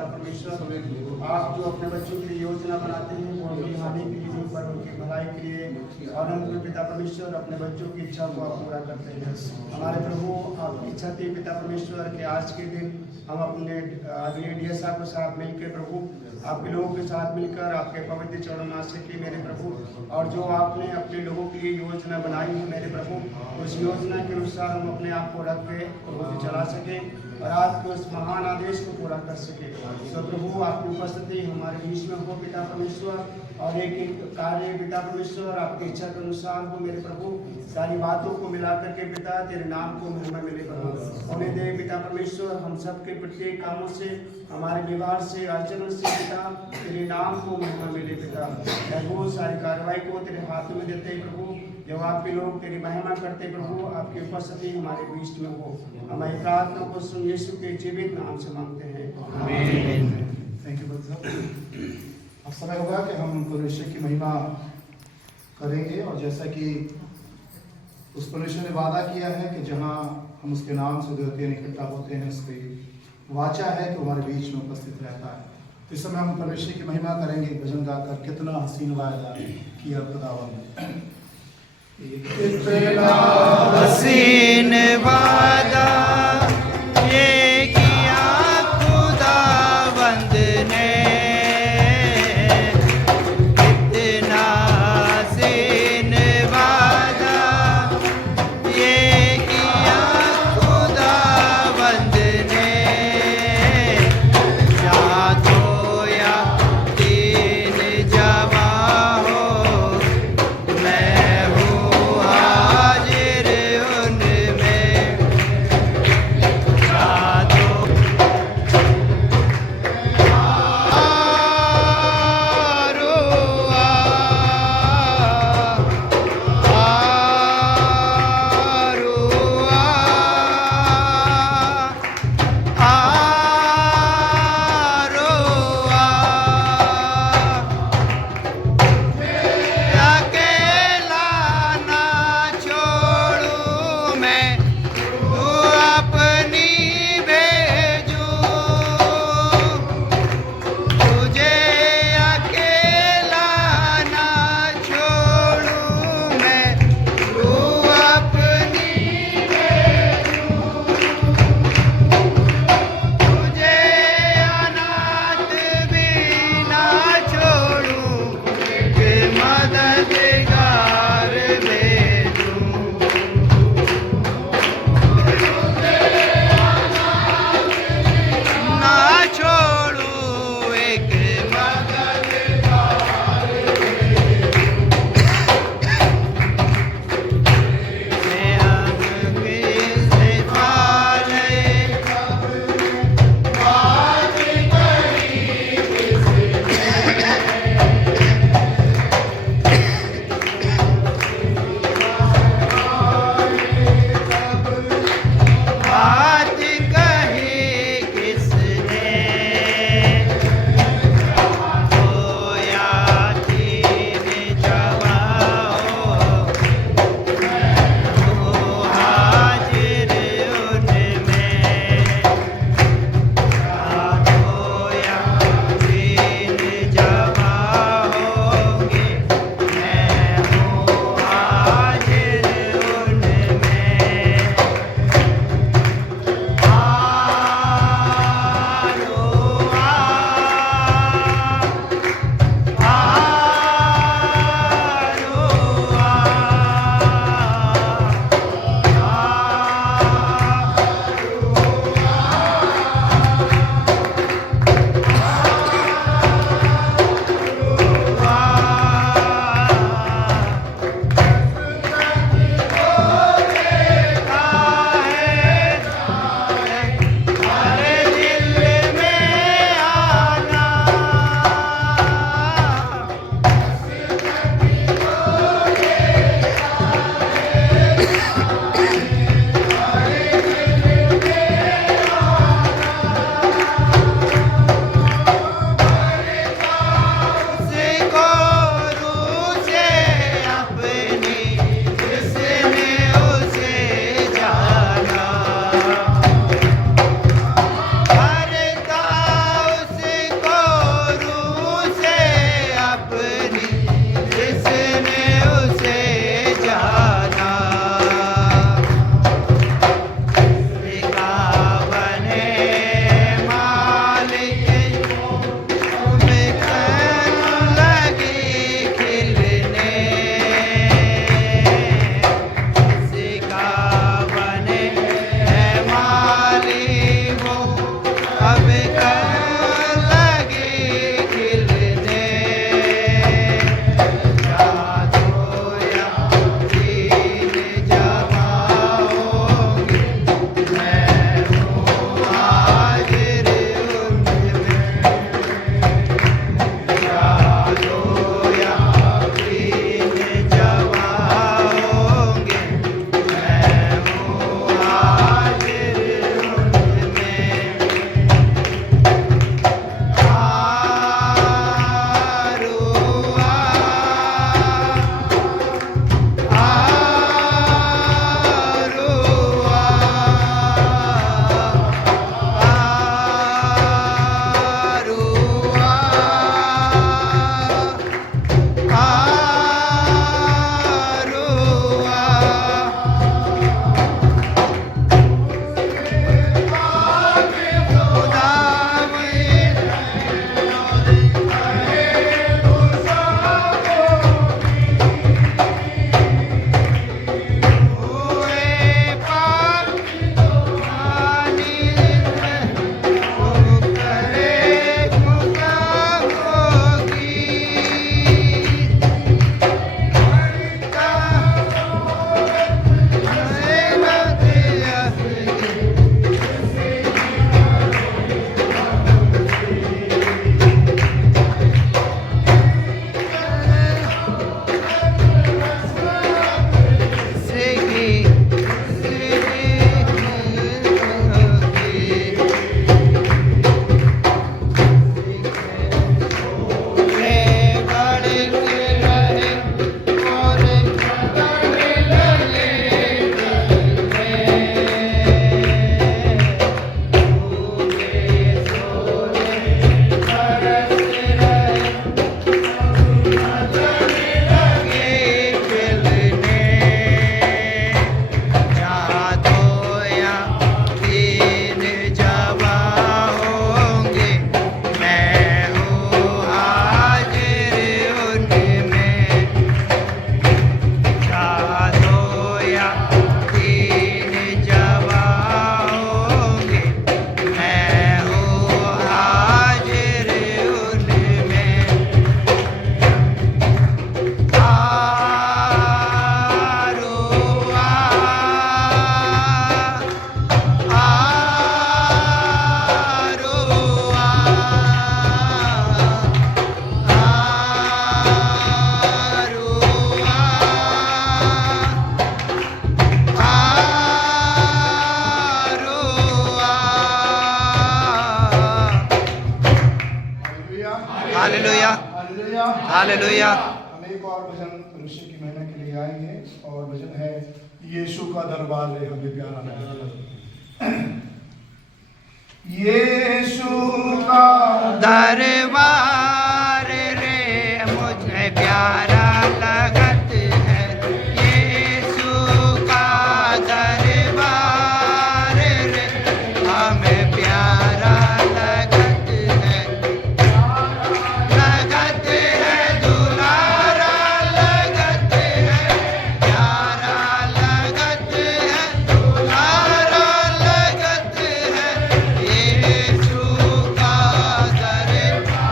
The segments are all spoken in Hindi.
पिता परमेश्वर, आप जो अपने बच्चों के लिए योजना बनाते हैं वो उनकी हानि के लिए नहीं पर उनकी भलाई के लिए, और हम पिता परमेश्वर अपने बच्चों की इच्छा को आप पूरा करते हैं। हमारे प्रभु आपकी इच्छा थी पिता परमेश्वर के आज के दिन हम अपने आदरणीय डीएसआर के साथ मिलकर प्रभु आपके लोगों के साथ मिलकर आपके पवित्र चरणों में आ सके मेरे प्रभु, और जो आपने अपने लोगों के लिए योजना बनाई है मेरे प्रभु, उस योजना के अनुसार हम अपने आप को रख के प्रभु चला सके और आपके उस महान आदेश को पूरा कर सके। तो प्रभु आपकी उपस्थिति हमारे बीच में हो पिता परमेश्वर, और एक एक कार्य पिता परमेश्वर आपकी इच्छा के अनुसार हो मेरे प्रभु, सारी बातों को मिला करके पिता तेरे नाम को महिमा मिले प्रभु होने दे पिता परमेश्वर। हम सबके प्रत्येक कामों से, हमारे व्यवहार से, आचरण से पिता तेरे नाम को महिमा मिले पिता। प्रभु सारी कार्रवाई को तेरे हाथों में देते प्रभु, जब आपके लोग तेरी महिमा करते प्रभु, आपकी उपस्थिति हमारे बीच में हो। हमारी प्रार्थना को सुन यीशु के जीवित नाम से मांगते हैं, आमीन। Thank you brother. अब समय होगा कि हम परमेश्वर की महिमा करेंगे, और जैसा कि उस परमेश्वर ने वादा किया है कि जहाँ हम उसके नाम से दो तीन इकट्ठा होते हैं, उसकी वाचा है कि हमारे बीच में उपस्थित रहता है। तो इस समय हम परमेश्वर की महिमा करेंगे भजन गाकर, कितना हसीन वादा किया खुदावन, कितना हसीन वादा ये किया खुदावंद ने, कितना हसीन वादा ये किया खुदावंद ने, जहाँ दो या तीन जमा हो मैं हूँ हाजिर उनमें। अब लगे खिलने जादू या दीन जवां होंगे मैं हूँ हाजिर उनमें जादू या दीन जवां होंगे मैं हूँ हाजिर उनमें हालेलुया हालेलुया हालेलुया। हम एक और भजन मनुष्य की महिमा के लिए आएंगे और भजन है यीशु का दरबार रे हमें प्यारा लगा। यीशु का दरबार रे मुझे प्यारा लगत है यीशु का दरबार रे हमें प्यारा लगत है दुलारा लगत है प्यारा लगत है दुलारा लगत है यीशु का दरबार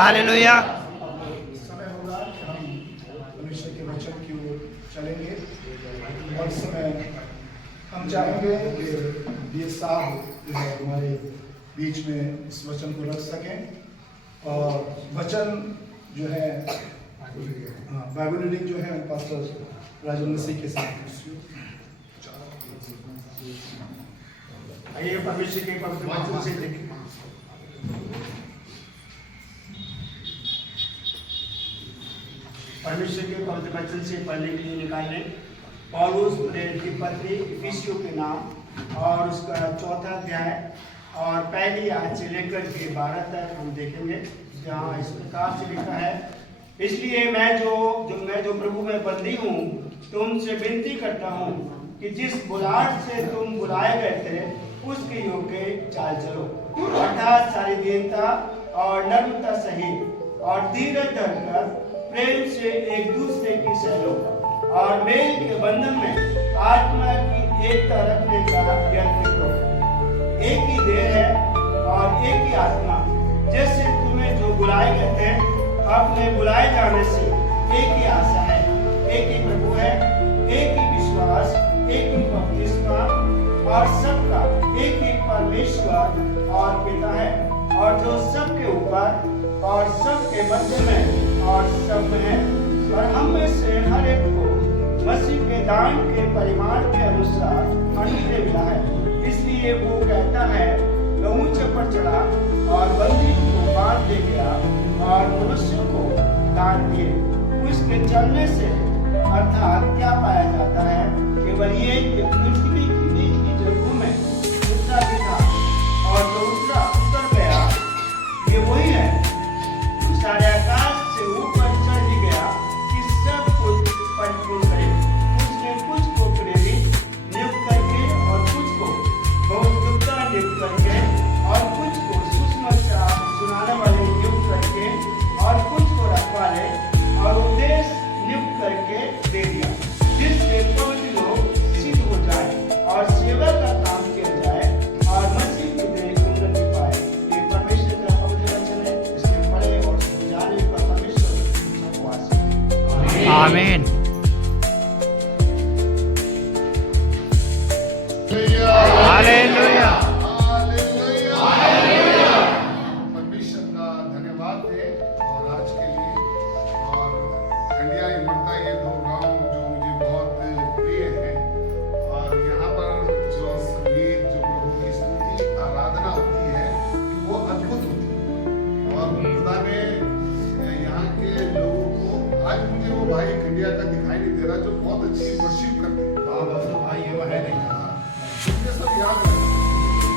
हालेलुया। समय होगा कि हम परमेश्वर के वचन की ओर चलेंगे और इस समय हम चाहेंगे कि ये साहब जो है हमारे बीच में इस वचन को रख सकें और वचन जो है बाइबल रीडिंग जो है पास्टर राजेंद्र सिंह के साथ। आइए परमेश्वर के पवित्र वचन से देखें। परमेश्वर के पवित्र वचन से पढ़ने के लिए निकालने पौलुस प्रेरित की पत्री इफिसियों के नाम और उसका 4था अध्याय और पहली आयत से लेकर के 12 तक हम देखेंगे, जहाँ इस प्रकार से लिखा है, इसलिए मैं जो प्रभु में बंदी हूँ तुमसे विनती करता हूँ कि जिस बुलाहट से तुम बुलाए गए थे उसके योग्य चाल चलो, अर्थात सारी दीनता और नम्रता सहित और धीरज धरकर प्रेम से एक दूसरे की सहलो और मेल के बंधन में आत्मा की एकता रखने का यत्न करो। एक ही देह है और एक ही आत्मा, जैसे तुम्हें जो बुलाए गए थे अपने बुलाए जाने से एक ही आशा है, एक ही प्रभु है, एक ही विश्वास, एक ही बपतिस्मा और सबका एक ही परमेश्वर और पिता है, और जो सबके ऊपर और सबके मध्य में और सब में है, और हम में से हर एक को मसीह के दान के परिमाण के अनुसार अनुग्रह मिला है। इसलिए वो कहता है, मैं ऊंचे पर चढ़ा और बंदी को बांध ले गया और मनुष्यों को दान दिए। उसके चलने से अर्थात क्या पाया जाता है, केवल ये कि पृथ्वी की निचली जगहों में उतरा भी था और जो उतर गया ये वही है सारे आकाश से ऊपर चढ़ गया कि सब कुछ परिपूर्ण करे। उसने कुछ को प्रेरित नियुक्त करके और कुछ को बहुजुक्ता नियुक्त करके और कुछ को सुसमाचार सुनाने वाले नियुक्त करके और कुछ को रखवाले और उपदेश नियुक्त करके दे दिया, जिससे पवित्र लोग सिद्ध हो जाए और सेवा का काम किया जाए और मसीह की देह उन्नति पाए। ये परमेश्वर का पवित्र वचन है, इसके पढ़े और जाने पर परमेश्वर सबको आशीष दे। आमीन। हालेलुया। परमेश्वर का धन्यवाद है और आज के लिए और खंडिया इमरता ये दो गांव जो मुझे बहुत प्रिय है और यहाँ पर जो संगीत जो प्रभु की स्तुति आराधना होती है वो अद्भुत होती है और खुदा ने यहाँ के लोगों को आज मुझे वो भाई खंडिया का दिखाई नहीं दे रहा जो बहुत अच्छी वर्शिप करते हैं। भाई ये है नहीं मुझे सब याद है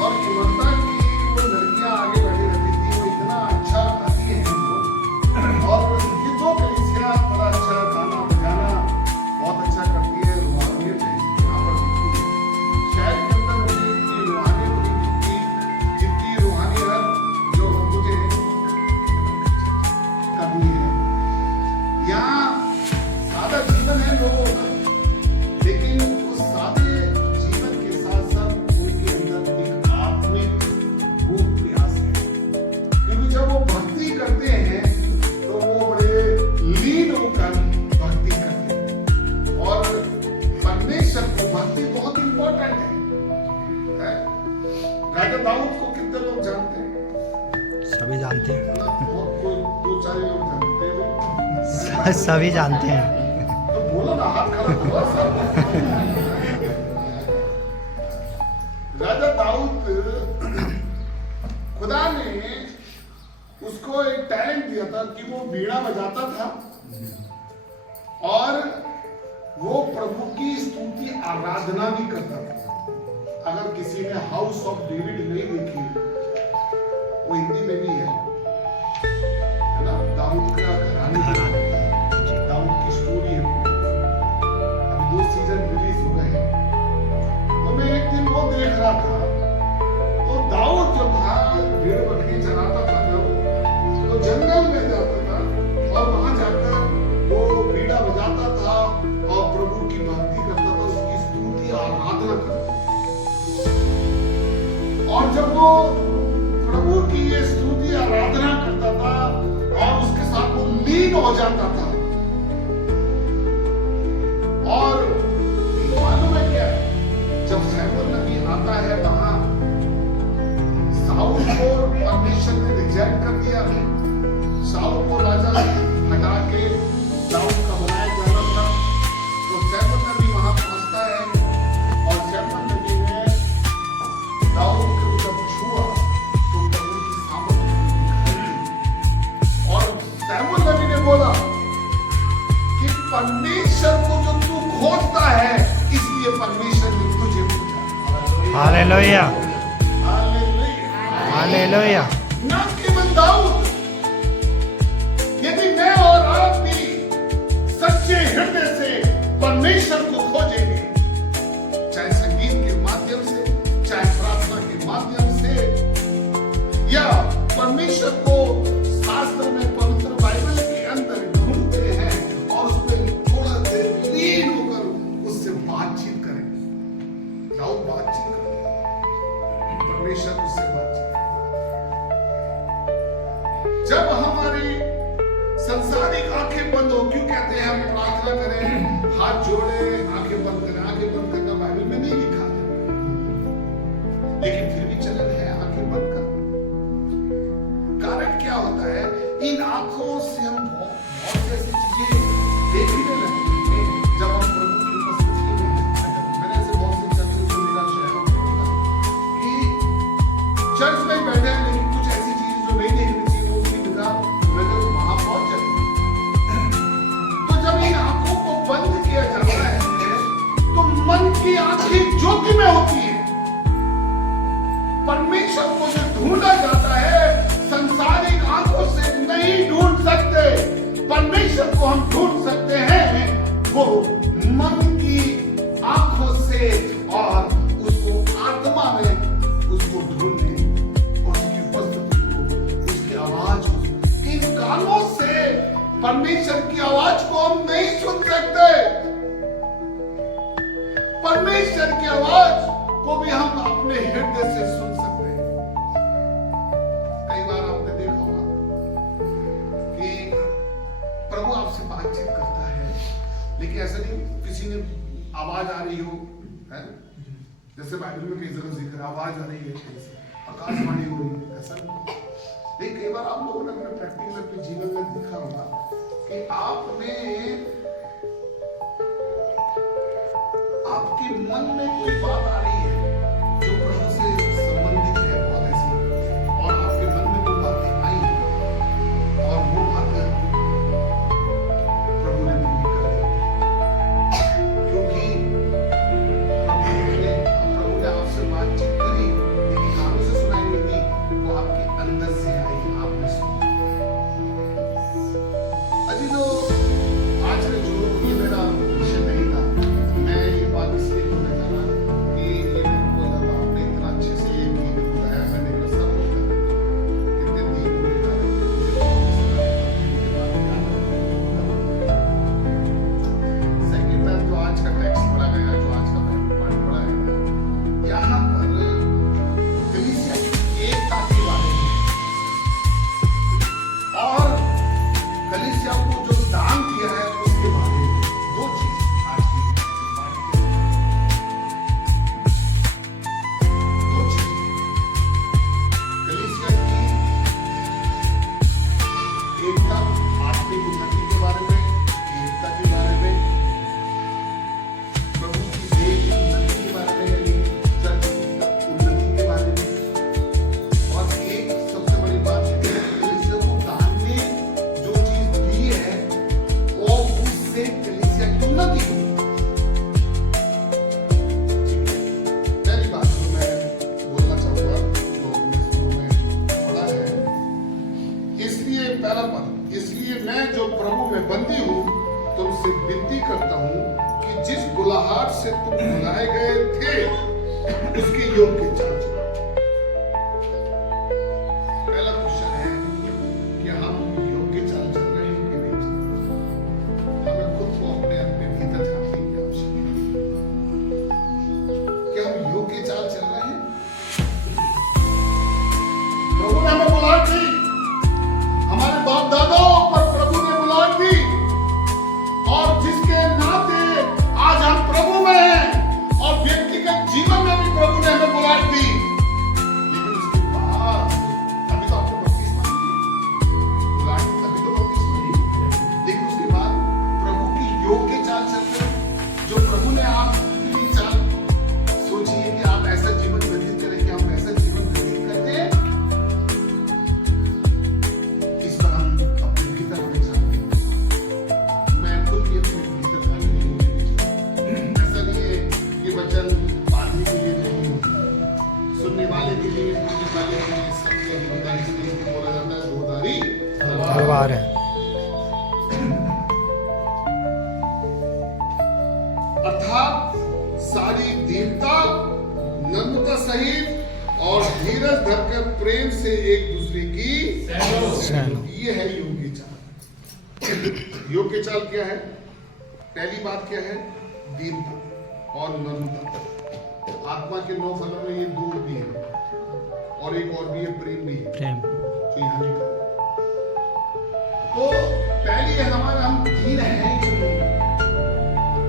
और इमरता की वो लड़कियां आगे बैठी रहती थी, वो इतना अच्छा गाती हैं वो और गीतों के लिए बड़ा अच्छा गाना बजाना बहुत अच्छा करती है। रूहानियत है यहाँ पर दिखती है, शायद के अंदर मुझे इतनी रूहानियत नहीं दिखती जितनी रूहानियत जो मुझे करनी है। यहाँ सादा जीवन है लोगों का, लेकिन उस सादे जीवन के साथ साथ उनके अंदर एक आत्मिक भूख प्यास है, क्योंकि जब वो भक्ति करते हैं तो वो बड़े लीन होकर भक्ति करते हैं और परमेश्वर को भक्ति बहुत इंपॉर्टेंट है। राजा दाऊद को कितने लोग जानते हैं? सभी जानते हैं, बहुत कोई दो चार लोग जानते हैं। सभी जानते हैं। तो बोलो ना, हाथ खड़ा करो सब। राजा दाऊद, खुदा ने उसको एक टैलेंट दिया था कि वो बीड़ा बजाता था और वो प्रभु की स्तुति आराधना भी करता था। अगर किसी ने हाउस ऑफ डेविड नहीं देखी, वो हिंदी में भी है ना, दाऊद का घराने दाऊद की स्टोरी है। अभी 2 सीजन रिलीज हो गए हैं। तो मैं एक दिन वो देख रहा था, तो दाऊद जो था भेड़ बकरी चराता था जब, तो जंगल में जाता था और वहां जाकर वो बीड़ा बजाता था और प्रभु की भक्ति करता था, उसकी स्तुति आराधना करता था। और जब वो प्रभु की ये स्तुति आराधना करता था हो जाता था। और मालूम है क्या, जब शमूएल नबी आता है वहां, शाऊल को परमेश्वर ने रिजेक्ट कर दिया। शाऊल को राजा हटा के दाऊद का बनाया जाना था। तो शमूएल नबी वहां पहुंचता है और शमूएल नबी ने दाऊद को जब छुआ तो प्रभु की सामर्थ दिखाई दी। और शमूएल नबी ने बोला कि परमेश्वर को जो तू खोजता है, इसलिए परमेश्वर ने तुझे खोजा। Hallelujah, hallelujah, hallelujah. ना केवल दाऊद, यदि मैं और आप भी सच्चे हृदय से परमेश्वर को खोजेंगे, चाहे संगीत के माध्यम से, चाहे प्रार्थना के माध्यम से, या परमेश्वर को शास्त्र में पवित्र बाइबल के अंदर ढूंढते हैं और उसमें थोड़ा देर लीन होकर उससे बातचीत करें। दाऊद बातचीत करें, परमेश्वर उससे बातचीत। जब हमारी संसारिक आंखें बंद हो, क्यों कहते हैं हम प्रार्थना करें, हाथ जोड़े, आंखें बंद करें? आंखें बंद करना बाइबल में नहीं लिखा है, लेकिन फिर भी चलन है आंखें बंद कर। कारण क्या होता है, इन आंखों से हम बहुत ऐसी चीजें देखने लगते हैं जब हम प्रभु की उपस्थिति में हैं। मैंने ऐसे बहुत से चर्च में मेरा शहरों में देखा कि चर्च में बैठे हैं, लेकिन कुछ ऐसी चीजें जो नहीं देखनी चाहिए वो उसकी निगाह नजर वहां पहुंच जाती है। तो जब इन आंखों को बंद किया जाता है तो मन की आंखें ज्योति में होती है। परमेश्वर को जो ढूंढा जाता है, संसारिक आंखों से नहीं ढूंढ सकते। परमेश्वर को हम ढूंढ सकते हैं वो मन की आंखों से, और उसको आत्मा में उसको ढूंढने, उसकी उपस्थिति को, उसकी आवाज को। इन कानों से परमेश्वर की आवाज को हम नहीं सुन सकते। परमेश्वर की आवाज को भी हम अपने हृदय से सुन सकते हैं। कई बार आपने देखा होगा कि प्रभु आपसे बातचीत करता है, लेकिन ऐसा नहीं किसी ने आवाज आ रही हो, है? जैसे बाइबल में कई जगह जिक्र आवाज आ रही है, आकाशवाणी हो रही है, ऐसा नहीं। लेकिन कई बार आप लोगों ने अपने प्रैक्टिकल अपने जीवन में देखा होगा कि आपके मन में कोई बात आ रही है जो प्रभु से संबंधित है, बहुत ऐसी, और आपके मन में वो बातें आई हैं और वो बातें प्रभु ने पूरी कर दी, क्योंकि प्रभु ने आपसे बातचीत करी, लेकिन कानों से सुनाई नहीं दी, वो आपके अंदर से आई, आपने सुनी। अजी जो आज का जो ये मेरा विषय नहीं था, मैं ये बात इसलिए बोलने जा रहा कि ये मेरे को जब आपने इतना अच्छे से ये गीत बुलाया, मैंने मेरा सब कितने दिन मुझे गा रहे थे, मुझे बहुत अच्छा लगा। सेकंड टाइम जो आज का टेक्स्ट पढ़ा गया, जो आज का पाठ पढ़ा गया, यहाँ पर कलीसिया की एकता के बारे में और कलीसिया को जो दान दिया है उसके बारे में दो चीज आज की पाठ के दो चीज, कलीसिया की एकता, आत्मिक उन्नति के बारे में, एकता के बारे में, प्रभु की देह की उन्नति के बारे में, यानी चर्च की उन्नति के बारे में, और एक सबसे बड़ी बात है कलीसिया को दान में जो चीज दी है वो उससे कलीसिया की उन्नति हुई। पहली बात जो मैं बोलना चाहूंगा, जो हमने शुरू में पढ़ा है, इसलिए पहला पद, इसलिए मैं जो प्रभु में बंदी हूं तुमसे विनती करता हूं कि जिस बुलाहट से तुम बुलाए गए थे उसके योग्य चल चलो। पहला क्वेश्चन है कि हम योग्य चाल चल रहे हैं कि नहीं चल रहे? हमें खुद को अपने भीतर झांकने की आवश्यकता है कि हम योग्य चाल चल रहे हैं। प्रभु ने हमें बुला दी, हमारे बाप दादाओं पर प्रभु ने बुला दी, दीनता, नम्रता सहित और धीरज धरकर प्रेम से एक दूसरे की सहनो। ये है योग की चाल। योग की चाल क्या है? पहली बात क्या है? दीनता और नम्रता। आत्मा के 9 फलों में ये 2 भी है और एक और भी है, प्रेम भी है, प्रेम। तो यहाँ लिखा। तो पहली है हमारा, हम धीर हैं या नहीं,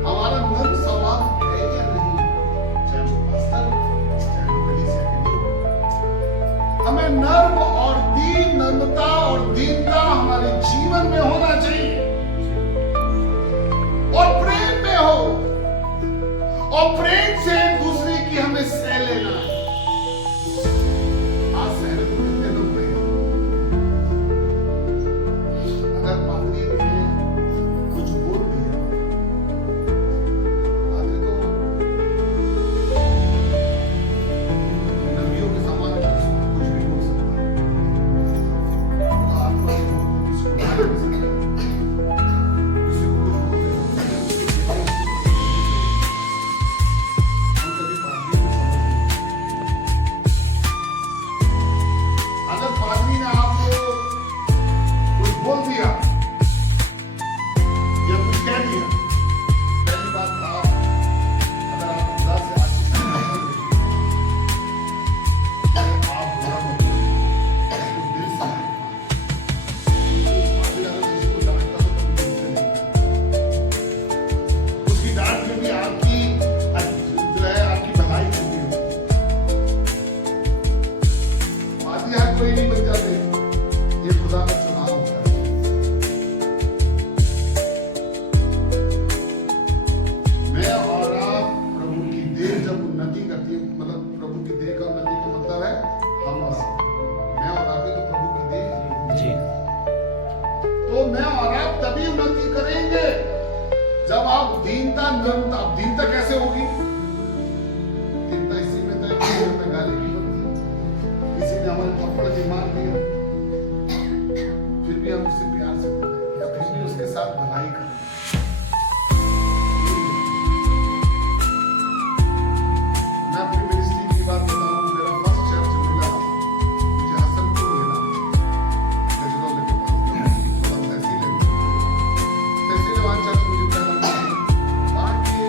हमारा नर्म स्वभाव है या नहीं, चाहे वो पास्टर हो, चाहे वो कलीसिया के लोग। हमें नर्म और दीन, नम्रता और दीनता हमारे जीवन में होना चाहिए और प्रेम में हो, और प्रेम से एक दूसरे की हमें सह लेना है। आज शहर में कितने लोग हैं? अगर पादरी ने कुछ बोल दिया, पादरी तो नबियों के समान कुछ भी बोल सकता है। तो आत्मा किसी को मार नहीं सकता, किसी को कुछ बोल देना। हम कभी पादरी को समझ नहीं। अगर पादरी ने आपको कुछ बोल दिया या कुछ कह दिया, पहली बात आप, अगर आप खुदा से आशीष नहीं लेंगे, आप बुरा मत करिए, उस दिल से नहीं। पादरी अगर किसी को डांटता तो कभी दिल से नहीं, उसकी डांट में भी आपकी जो है आपकी भलाई होती है। पादरी हर कोई नहीं बन जाते, ये खुदा का चुनाव होता है। मैं और आप प्रभु की देह जब उन्नति करती है, मतलब प्रभु की देह का उन्नति का मतलब है हम और आप। मैं और आप ही तो प्रभु की देह है। जी। तो मैं और आप तभी उन्नति करेंगे जब आप दीनता, नम्रता। अब दीनता कैसे होगी? दीनता इसी में तो है कि गाली की बनती है, किसी ने हमारे थप्पड़ के मार दिया, फिर भी हम उससे प्यार से बोले या फिर भी उसके साथ भलाई करें। मैं अपनी मिनिस्ट्री की बात बताऊं, मेरा फर्स्ट चर्च मिला मुझे हसनपुर मिला, गजरोले के पास, मतलब तहसील है। तहसील वहाँ चर्च मुझे पहला मिला। वहाँ के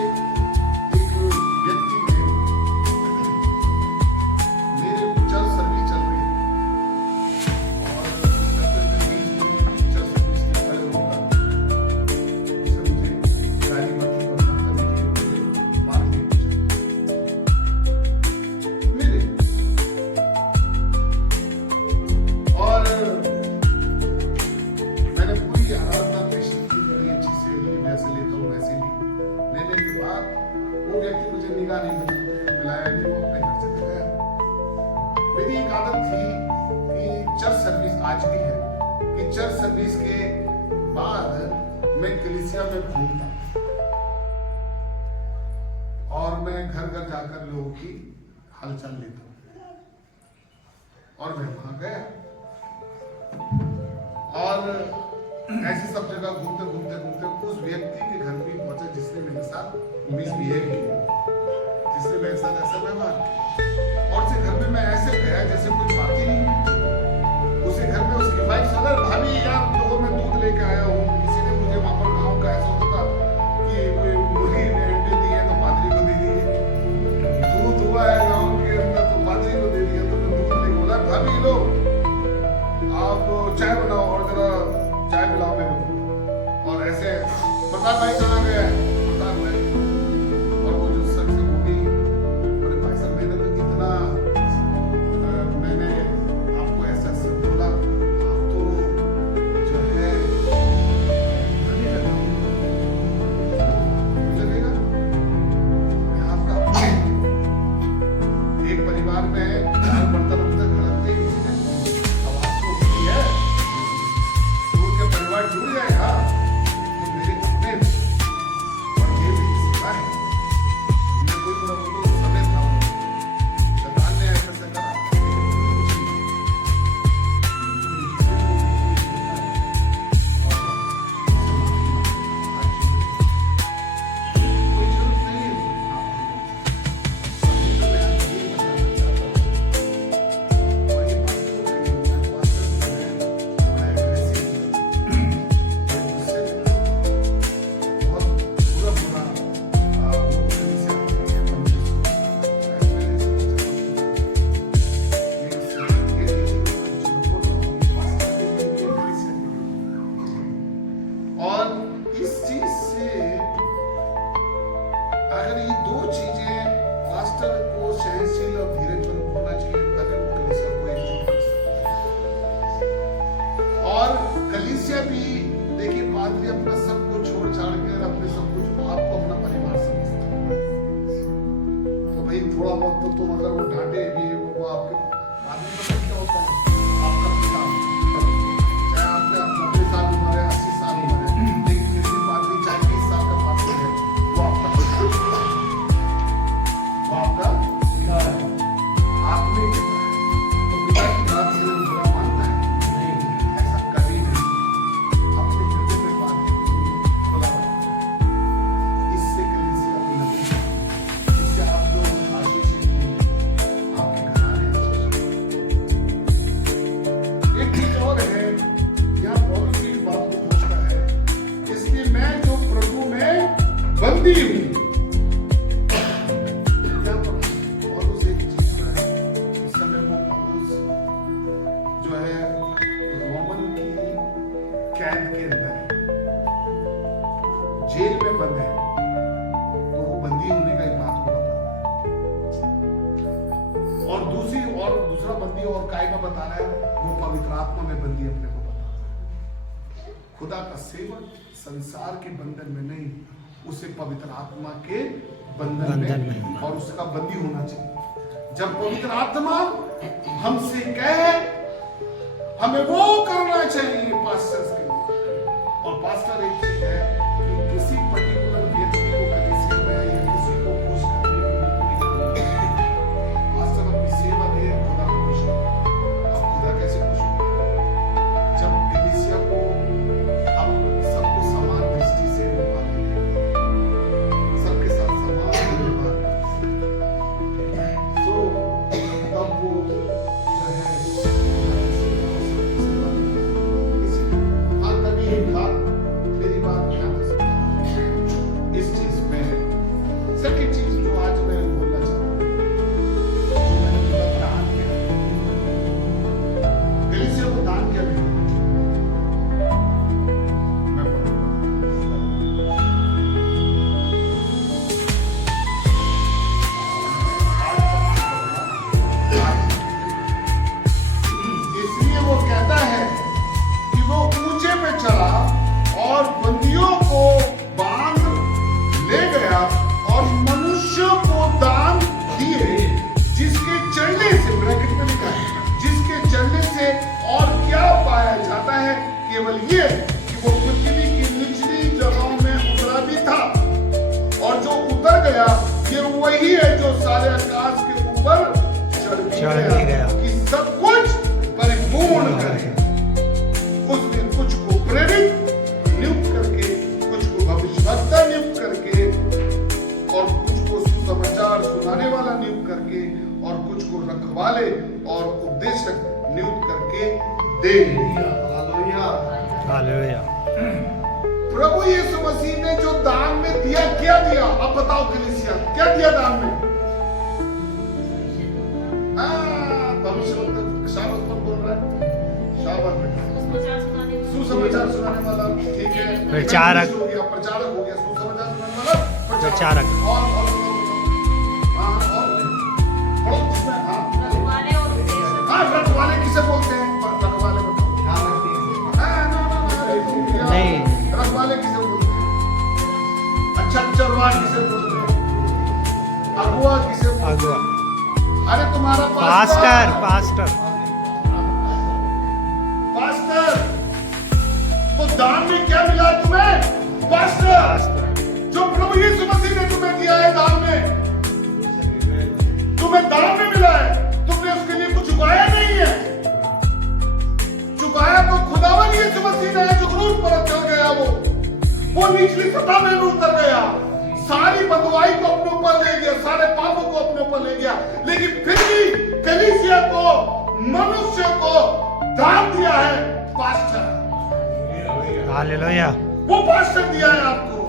एक व्यक्ति ने मेरे चर्च सर्विस चल रही है और चर्च सर्विस के खड़े होगा, उसे मुझे गाली बकली और बदतमीजी मुझे मार दी मेरे। और मैंने पूरी आराधना पेशेंट की, बड़ी अच्छी से ली, वैसे लेता हूँ वैसे ली। लेने के बाद वो व्यक्ति मुझे निगाह नहीं मिलाया, नहीं, वो अपने घर चले गया। मेरी एक आदत थी कि चर्च सर्विस आज भी है कि चर्च सर्विस के बाद मैं कलीसिया में घूमता और मैं घर घर जाकर लोगों की हालचाल लेता हूँ। और मैं वहां गया और ऐसी सब जगह घूमते घूमते घूमते उस व्यक्ति के घर भी पहुंचा जिसने मेरे साथ मिसबिहेव किया, जिसने मेरे साथ ऐसा व्यवहार किया। और उसे घर में मैं ऐसे गया जैसे कोई बात ही नहीं। उसे घर में उसकी वाइफ सर भाभी यार तो मैं दूध लेके आया हूँ, किसी ने मुझे वहां पर गाँव का ऐसा होता कि कोई मुर्गी ने अंडे दिए तो पादरी को दे दिए, दूध हुआ है गाँव के अंदर तो पादरी को दे दिया। तो मैं दूध लेके बोला भाभी लो आप चाय बनाओ और जरा चाय पिलाओ मेरे को। और ऐसे प्रताप भाई कहाँ गया है? प्रताप भाई। और वो जो सर से बोली, अरे भाई साहब मैंने तो इतना मैंने आपको ऐसा ऐसा बोला, आप तो जो है नहीं लगेगा मैं आपका अपना। एक परिवार में 4 बर्तन अपने घर रखते ही किसी ने आवाज तो होती है तो उनका परिवार जुड़ जाएगा। तो मेरे अपने अगर ये दो चीजें पास्टर को सहनशील और धीरजमंद होना चाहिए, तभी वो कलीसिया को एकजुट कर सकते हैं। और कलीसिया भी देखिए, पादरी अपना सब कुछ छोड़ छाड़ कर अपने सब कुछ आपको अपना परिवार समझता है, तो भाई थोड़ा बहुत तो तुम अगर वो डांटे भी वो आपके पादरी पता क्या होता है, आपका पिता, चाहे आपके 90 साल उम्र है, 80 साल उम्र है, लेकिन फिर भी पादरी चाहे 20 साल का पादरी है, वो आपका पिता है, वो आपका पिता है, आपने पिता है, तो पिता की बात से वो बुरा मानता है नहीं, ऐसा कभी नहीं। अपने हृदय में पादरी खुला रखो, इससे कलीसिया उन्नति है, इससे आप लोग आशीषित होंगे, आपके घराने आशीषित होंगे। एक चीज और है, यहाँ पौलुस की बात को पूछता है, इसलिए मैं जो प्रभु में बंदी हूँ। यहाँ पर पौलुस एक चीज है, इस समय वो पौलुस जो है रोमन की कैद के अंदर है, जेल में बंद है, तो वो बंदी होने का एक बात को बता रहा है। और दूसरा बंदी और काय का बता रहा है, वो पवित्र आत्मा में बंदी अपने को बता रहा है। खुदा का सेवक संसार के बंधन में नहीं, उसे पवित्र आत्मा के बंधन में और उसका बंदी होना चाहिए। जब पवित्र आत्मा हमसे कहे, हमें वो करना चाहिए पास्टर्स के लिए। और पास्टर एक चीज है कि किसी पर्टिकुलर व्यक्ति को कलीसिया में या किसी को खुश करने के लिए पास्टर अपनी सेवा दे, खुदा को खुश करे। अब खुदा कैसे खुश हो? जब कलीसिया को अब सबको समान दृष्टि से निभाते हैं, सबके साथ समान व्यवहार करते हैं, तो तब वो जो है हाँ तभी एक बात, मेरी बात ध्यान से सुनो। इस चीज में सेकंड चीज जो आज मैं बोलना चाहता हूँ, जो मैंने बोला दान किया, कलीसिया को दान किया गया। मैं इसलिए वो कहता है कि वो ऊंचे पे चला और बंदियों को बांध ले गया और मनुष्यों को दान दिए, जिसके चलने से, ब्रैकेट में लिखा है, जिसके चलने से और क्या पाया जाता है, केवल ये कि वो पृथ्वी की निचली जगहों में उतरा भी था, और जो उतर गया ये वही है जो सारे आकाश के ऊपर चढ़ भी गया कि सब कुछ परिपूर्ण करे। उसने कुछ को प्रेरित नियुक्त करके, कुछ को भविष्यवक्ता नियुक्त करके, और कुछ को सुसमाचार सुनाने वाला नियुक्त करके, और कुछ को रखवाले और उपदेशक नियुक्त करके दे दिया। हालेलुया। प्रभु यीशु मसीह ने जो दान में दिया, क्या दिया? अब बताओ कलीसिया, क्या दिया दान में? भविष्यवक्ता शाबाश बोल रहा है, शाबाश बेटा, सुसमाचार सुनाने वाला, ठीक है, प्रचारक हो गया, प्रचारक हो गया, सुसमाचार सुनाने वाला प्रचारक, और रखवाले किसे बोलते हैं? रखवाले बताओ। नहीं, रखवाले किसे बोलते हैं? अच्छा, चरवाह किसे बोलते हैं? अगुआ किसे बोलते हैं? अगुआ, अरे तुम्हारा पास्टर, तो दान में क्या मिला तुम्हें? पास्टर, जो प्रभु यीशु मसीह ने तुम्हें दिया है दान में, तुम्हें दान में मिला है, तुमने उसके लिए कुछ चुकाया नहीं है। चुकाया तो खुदावन यीशु मसीह ने, जो क्रूस पर चल गया, वो निचली सतह में उतर गया, सारी बंदुआई को अपने ऊपर ले गया, सारे पापों को अपने ऊपर ले गया, लेकिन फिर भी कलीसिया को, मनुष्य को दान दिया है पास्टर। हालेलुया। वो पास्टर दिया है आपको,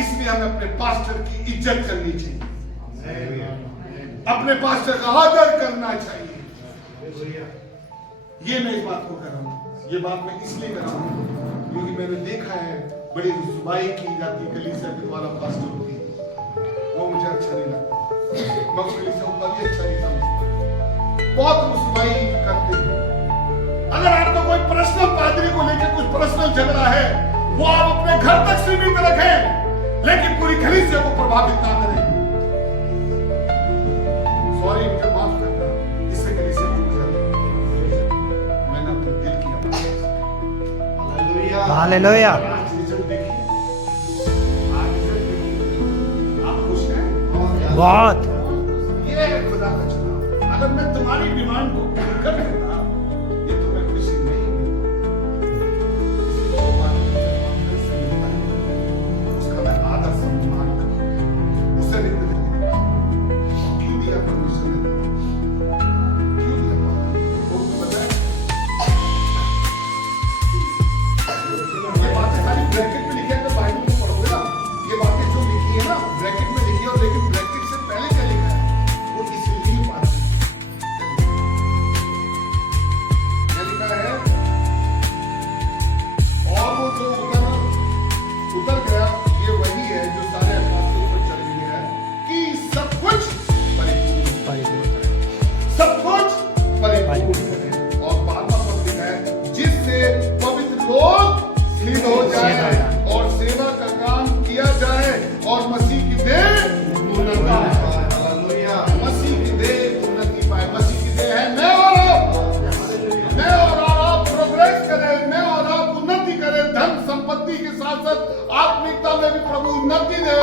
इसलिए हमें अपने पास्टर की इज्जत करनी चाहिए, अपने पास्टर का आदर करना चाहिए। ये मैं इस बात को कर रहा हूं, ये बात मैं इसलिए कर रहा हूं क्योंकि मैंने देखा है बड़ी रुसवाई की जाती कलीसिया के द्वारा पास्टर होती है, वो मुझे अच्छा नहीं लगता। मैं उस कलीसिया को कभी अच्छा नहीं समझता, बहुत रुसवाई करते हैं। अगर आपका कोई पर्सनल पादरी को लेकर कुछ पर्सनल झगड़ा है, वो आप अपने घर तक सीमित रखें, लेकिन पूरी कलीसिया को प्रभावित ना करें। सॉरी, मुझे माफ करना, इससे कलीसिया की मैंने अपने दिल की हालेलुया। हालेलुया। आज रिजल्ट देखिए, आज रिजल्ट देखिए, आप खुश हैं? बहुत। ये है खुदा का चुनाव। अगर मैं तुम्हारी डिमांड को पूरी कर देता, ये तुम्हें खुशी नहीं मिलती। जो बात मुझे कॉन्फ्रेंस से मिलता है, उसका मैं आदर सम्मान करता हूं। उसे नहीं मिलता। क्यों दिया परमेश्वर ने? क्यों दिया? वो पता है? ये बातें सारी ब्रैकेट में लिखी है, तो बाइबल में पढ़ोगे ना, ये बातें जो लिखी है ना ब्रैकेट में लिखी है, और लेकिन ब्रैकेट से पहले क्या लिखा है, वो इसलिए बात है। क्या लिखा है? और वो जो उतर गया, ये वही है जो सारे अल्फाजों पर चढ़ गया है कि सब कुछ परिपूर्ण है। सब कुछ परिपूर्ण है। और 12वां पद लिखा है, जिससे पवित्र लोग सिद्ध हो जाए और सेवा का काम किया जाए और मसीह की देह उन्नति पाए। हालेलुया। मसीह की देह उन्नति पाए। मसीह की देह है मैं और आप प्रोग्रेस करें, मैं और आप उन्नति करें, धन संपत्ति के साथ साथ आत्मिकता में भी प्रभु उन्नति दे।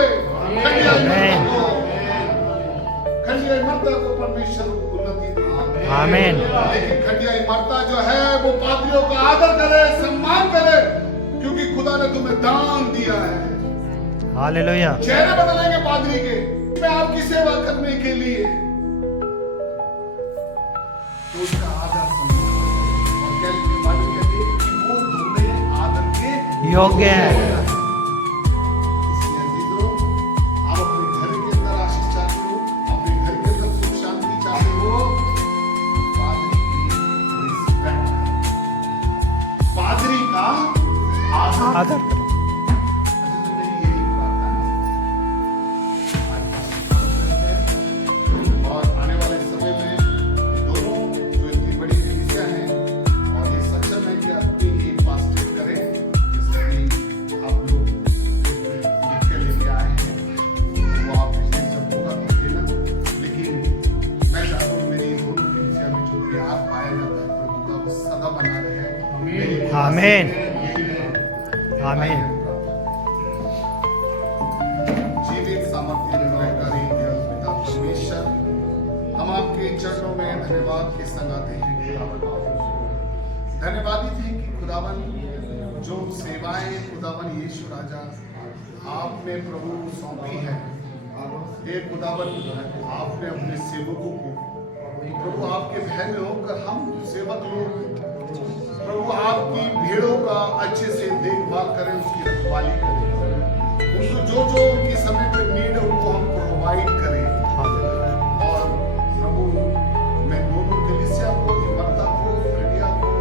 खंडिया इमरता को परमेश्वर उन्नति दे। आमीन। लेकिन खंडिया इमरता जो है वो पादरियों का आदर करे, सम्मान करे, क्योंकि खुदा ने तुम्हें दान दिया है। हालेलुया। चेहरे बदलेंगे पादरी के, मैं आपकी सेवा करने के लिए, तो उसका आदर सम्मान। और क्या बाइबल कहती है कि वो तुम्हें आदर के योग्य है। इसलिए अजीजों, आप अपने घर के अंदर आशीष चाहते हो, अपने घर के अंदर सुख शांति चाहते हो, पादरी की रिस्पेक्ट, पादरी का आदर करो। मेरी यही प्रार्थना है। आज पास्टर है, और आने वाले समय में दोनों जो इतनी बड़ी कलीसिया हैं, और ये सक्षम है कि अपनी ही पास्टर करें, जैसे कि आप लोग लिख के लेके आए हैं, वो आप पिछले सब होगा कर देना। लेकिन मैं चाहता हूँ मेरी दोनों कलीसिया में जो प्यार पाया जाता है प्रभु का, वो सदा बना रहे। आमीन। यही है। आमीन। जीवित सामर्थ्य निर्णयकारी पिता परमेश्वर, हम आपके चरणों में धन्यवाद के संग आते हैं खुदावन। धन्यवादित हैं कि खुदावन जो सेवाएं खुदावन यीशु राजा आपने प्रभु सौंपी है, हे खुदावन आपने अपने सेवकों को प्रभु आपके भय में होकर हम सेवक लोग प्रभु आपकी भेड़ों का अच्छे से देखभाल करें, उसकी रखवाली करें, उनको जो जो उनकी समय पर नीड है उनको हम प्रोवाइड करें। और प्रभु मैं दोनों कलीसिया को, इमरता को, खंडिया को,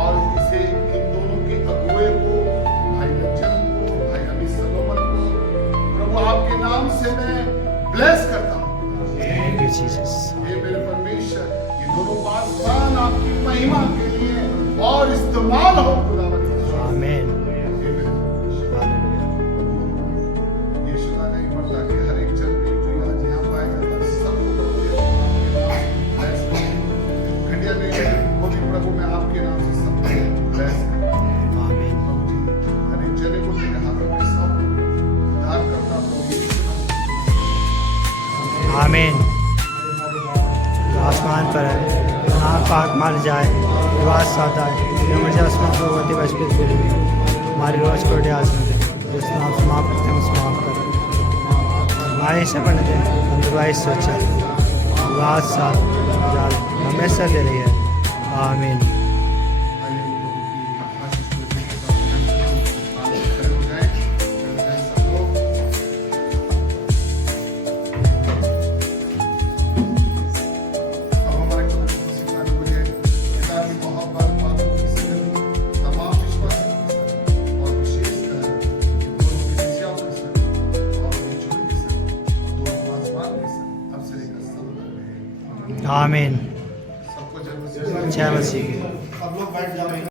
और इसे इन दोनों के अगुए को, भाई बच्चन को, भाई अभी सलोमन को, प्रभु आपके नाम से मैं ब्लेस करता हूँ। Thank you Jesus. हे मेरे परमेश्वर, ये दोनों पासवान आपकी महिमा के लिए और इस्तेमाल हो खुदावन। आमीन। हे मेरे परमेश्वर, हालेलुया। यीशु ने इमरता के हर एक जन भी जो आज यहाँ पाया जाता है, सबको प्रभु ये आपके नाम ब्लेस करें। खंडिया में वो भी प्रभु मैं आपके नाम से सबको ब्लेस करूं। आमीन। प्रभु जी, हर एक जन को मेरे हाथों में सब उद्धार करता प्रभु यीशु मसीह। आमीन। जो आसमान पर है, नाम पाक मार जाए, विवाद साधा है, मर्जी आसमान को होती बचपन फिर भी हमारी रोज को डे आज में दे, जिस नाम से माफ करते हैं उस माफ करें, हमारे से बने दे, अंदरवाइज सोचा विवाद साध जाल हमेशा दे रही है। आमीन। तमाम विश्वासी और विशेषकर आमीन। सबको जय मसीह। जय मसीह। सब लोग बैठ जाओ।